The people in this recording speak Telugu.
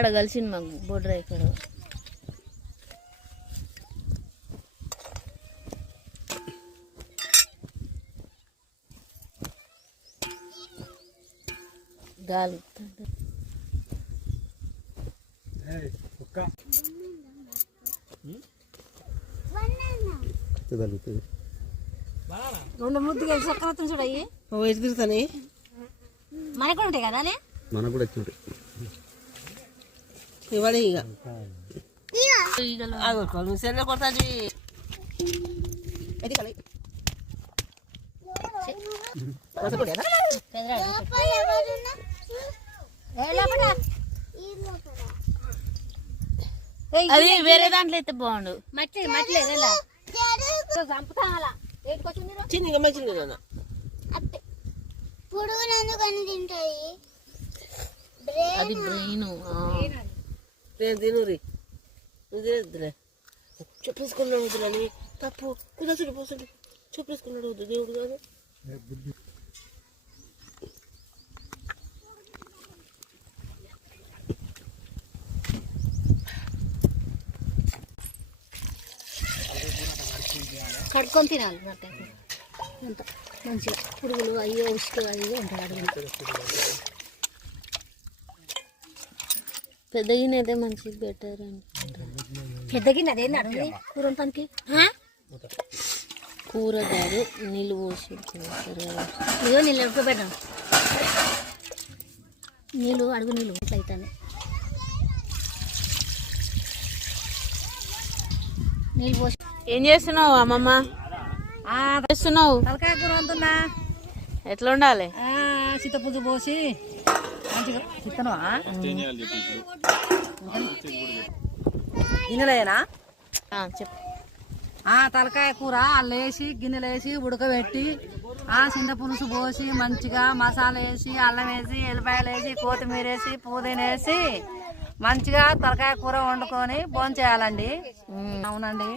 ఆడ కలిసింది మాకు బొడ్ర ఇక్కడ. గాలి రెండు ముద్దుగా చక్రవర్తం చూడయి తిరుగుతాయి. మనకు కూడా ఉంటాయి కదా, మనకు కూడా వచ్చి ఇవాళ ఇక సెల్ల కొడుతుంది. అది వేరే దాంట్లో అయితే బాగుండు. మట్టి మట్టిలేదా చిన్నగా మంచిగా అది బ్రెయిన్ తినురి తినద్దులే. చెప్పేసుకున్నాడు వద్దులని తప్పు కుదసుడు పోసుడు చెప్పేసుకున్నాడు వద్దు దేవుడు కాదు. కడుక్కొని తినాలి అంత మంచిగా. పురుగులు అయ్యో ఉసుకు అది ఉంటాయి. పెద్ద గిన్నె అయితే మంచిగా బెటర్ అని. పెద్ద గిన్నె అదే అడుగు కూర పనికి. కూర కాదు నీళ్ళు పోసి ఇదో నీళ్ళు ఎడుకోబెట్టాను. నీళ్ళు అడుగు నీళ్ళు ఇట్లా అవుతాను. నీళ్ళు పోసి ఏం చేస్తున్నావు అమ్మమ్మ? చేస్తున్నావు తలకాయ కూర వంతున్నా. ఎట్లా ఉండాలి? చింతపులుసు పోసి మంచిగా చిత్తను గిన్నెలేనా చెప్పు. తలకాయ కూర అల్లేసి గిన్నెలు వేసి ఉడకబెట్టి చింతపులుసు పోసి మంచిగా మసాలా వేసి అల్లం వేసి ఎల్లిపాయలు వేసి కొత్తిమీర వేసి పుదీనా వేసి మంచిగా తలకాయ కూర వండుకొని భోంచేయాలండి. అవునండి.